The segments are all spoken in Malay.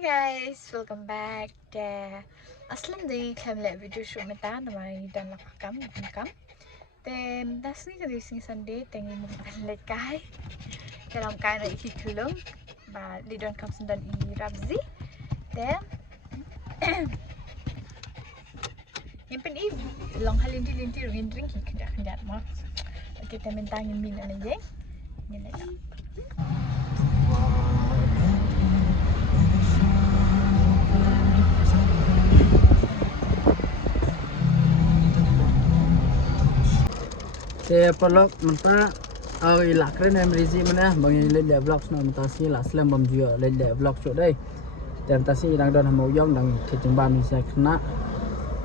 guys, welcome back. Aslan day kami lihat video show meta namanya dan lakam bukan. Then das ni kali sing Sunday tengi mo let kai. Dalam kai na ikitulong ba di don kam sundan I rabzi. Then yang pen if long halinti ring kenda mo. Kita mentangin min ana ye. Ni nak. Saya pelak mentah ilakren em rizi mana bagi let dia vlog na mentasi lah slam bom jua let dia vlog show dai dan mentasi đang don mau yong đang thịt trong ban saya kena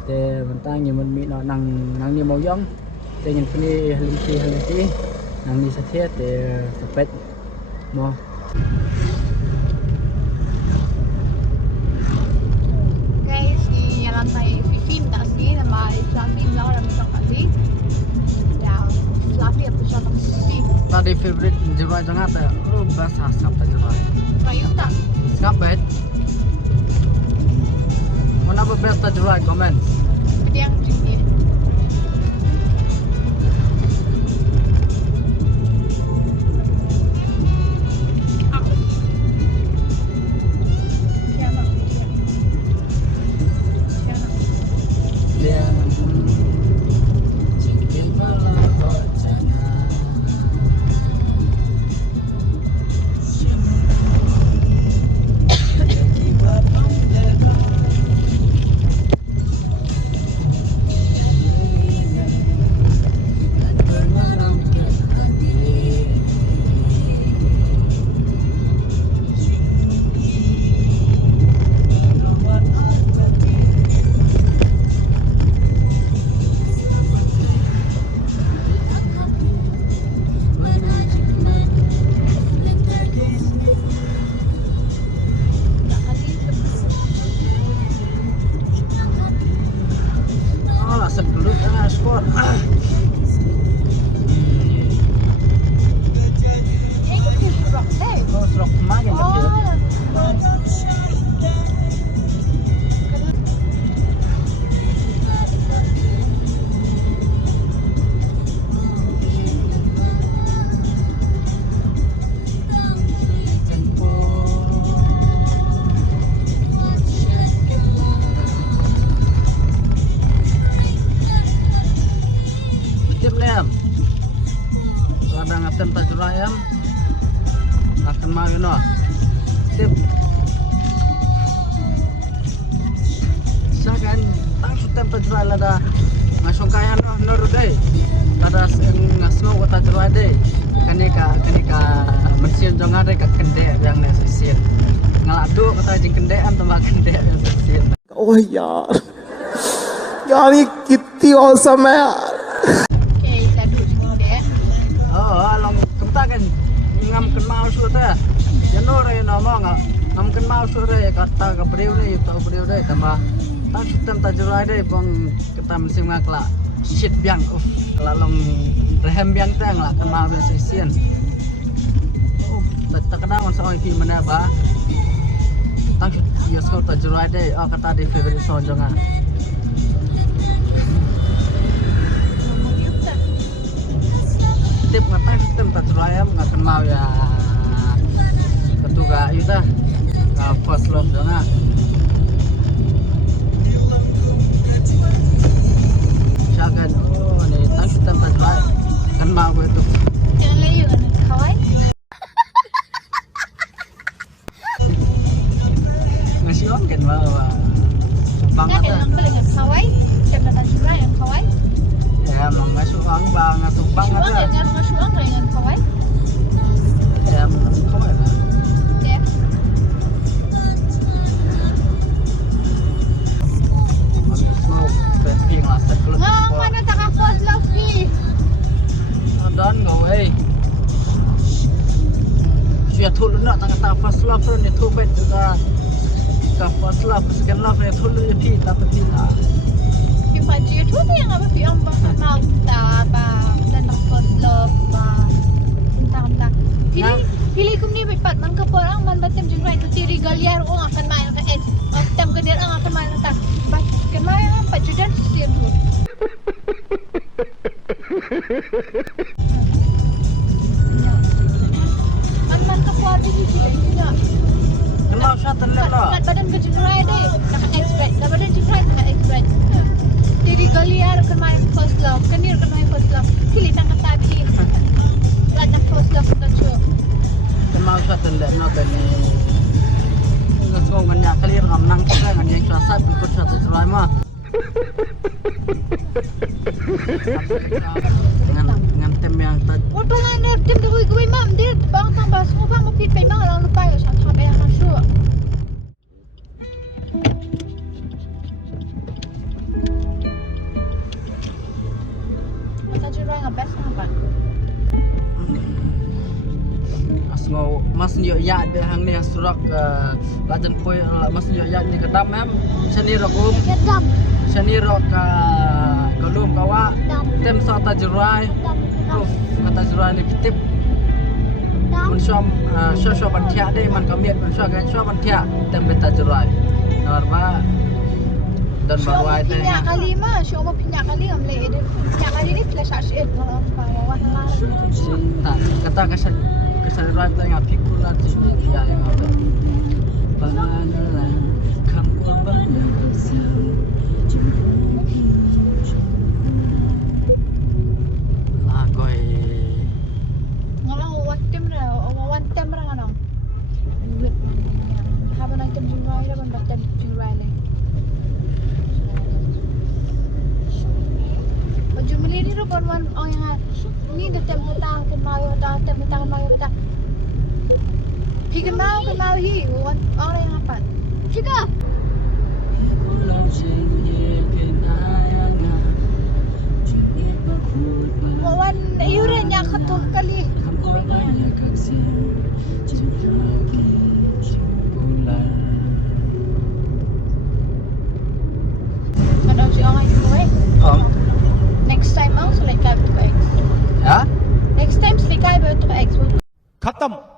te mentah ngimun mi no nang ni mau yong te ngin pini halinti nang ni sathe te sepet mo Guys, di lantai film tak sih nama Fluffy bilang orang sok tadi. Fluffy apa cakap sih? tadi favorite jingrwai jangan tak bas hasap tak jingrwai Kayu tak? skap bet mana best tak jingrwai comment Dia yang ini. Ada ngatem tak jurayam akan mau you know tip sakan tak sutem tak juray lada ngasong kaya no dai ada ngasmo kota juray dai kanika mesin jong ada ka kende yang nesisir ngaladu kata jing kendean tambah kende yang nesisir oh यार ये कितनी औसम है यार long chúng ta kan ngam kynmaw sudah tu jano re nama ngam kynmaw sudah kata ke beriu ni tak beriu deh tambah tak sistem tak jurai deh bang kita mesti ngakla shit biang lalong rehem biang tang lah kynmaw biasa isian tak kenal orang soal film mana ba tak ya sekau tak jurai deh kata di favorite song jangan tip ngatai sistem tak julayam ngakan mau ya ketuga yuta first love jangan jangan ni tak sistem tak julay kan mau itu Jangan layu kan kawan. ngasih on kan mau Kan ada lang balik kan kawan. Jangan tak jurai yang kawan. ya mau ngasih on bang ngasih bang Cuma ada dengan masuk dengan kawan. ya mau lah Deh. mau packing lah sebelum Mana tak first love ni? dan ngoi siya thul na tang first love ni thu bet juga ka first love second love ni thul ni phi ta phi la Pagi tu yang apa yang mau tak apa dan first love entah. Pilih Pilih kum ni bepat man ke orang man batem jingrwai tu tiri galiar orang akan main ke edge. Tem ke dia orang akan main ke tak. Bat kan main apa judan siap tu. Man ke puan ni juga. Kynmaw shot terlihat lah. Kat badan ke jingrwai deh. Nak express. Kat badan jingrwai nak express. Tiri galiar akan main first love. Kenir akan main first love. Pilih tangkap tadi. Lada first love kan cuy. Kynmaw shot terlihat nak bani. Ngomong banyak kali orang menang juga kan yang cuaca ikut satu cerai mah. Dengan tim yang tadi. Waktu mana tim tu gue mam dia bang tambah semua bang mau pipi mang orang lupa ya satu apa yang hasil. Masa jirai ngabes apa? Asngau mas nyo ya de hang ni surak lajan poi mas nyo ya ni kedam em seni rokum Kedam. seni rok kolum kawa tem sata jirai proof kata jirai ni kitip mun syam syam bantia de man kamiet mun syam kan syam bantia tem beta jirai norma dan bawa itu Pinyak kali mah, cuma pinyak kali ngamle itu. Pinyak kali ni flash asyik kalau bawa nah kata kesan rata yang pikulan sini dia yang ada banalah kampul banyak lagoi ngalang wan tem ra nganong. Haban ang tem jingrwai dah ban batem jingrwai le. Jumlah ni ro ban wan oh yang ni dah tem hutang tem mau hutang tem hutang mau hutang. Hi kynmaw hi wan orang yang apa? Juga. Wan iuran yang ketuh kali. Ada si orang itu Next time ang selekay betul X. ya Next time selekay betul X. खत्म